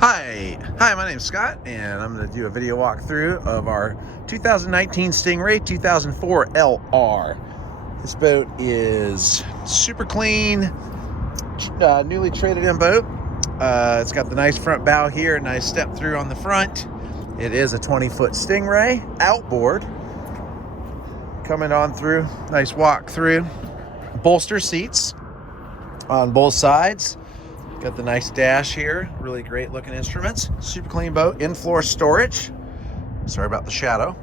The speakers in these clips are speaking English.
Hi, my name's Scott, and I'm going to do a video walkthrough of our 2019 Stingray 2004 LR. This boat is super clean, newly traded in boat. It's got the nice front bow here, nice step through on the front. It is a 20-foot Stingray outboard. Coming on through, nice walk through. Bolster seats on both sides. Got the nice dash here, really great looking instruments. Super clean boat, in-floor storage. Sorry about the shadow.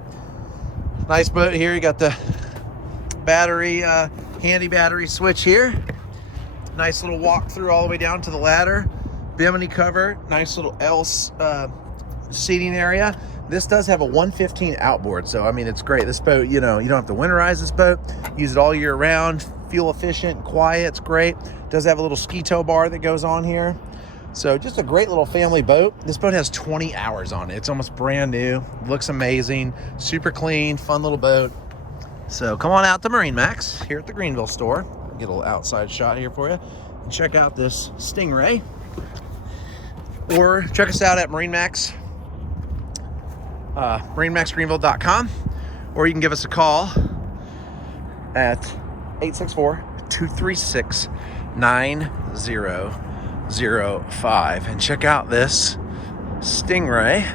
Nice boat here, you got the battery, handy battery switch here. Nice little walk through all the way down to the ladder. BIMINI cover, nice little L seating area. This does have a 115 outboard, so I mean, it's great. This boat, you know, you don't have to winterize this boat. Use it all year round. Fuel efficient, quiet, it's great. Does have a little ski tow bar that goes on here. So just a great little family boat. This boat has 20 hours on it. It's almost brand new. Looks amazing. Super clean, fun little boat. So come on out to MarineMax here at the Greenville store. Get a little outside shot here for you. And check out this Stingray. Or check us out at MarineMax, MarineMaxGreenville.com. Or you can give us a call at 864-236-9005 and check out this Stingray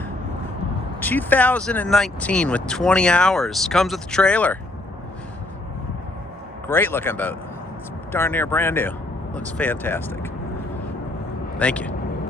2019 with 20 hours. Comes with a trailer. Great looking boat. It's darn near brand new. Looks fantastic. Thank you.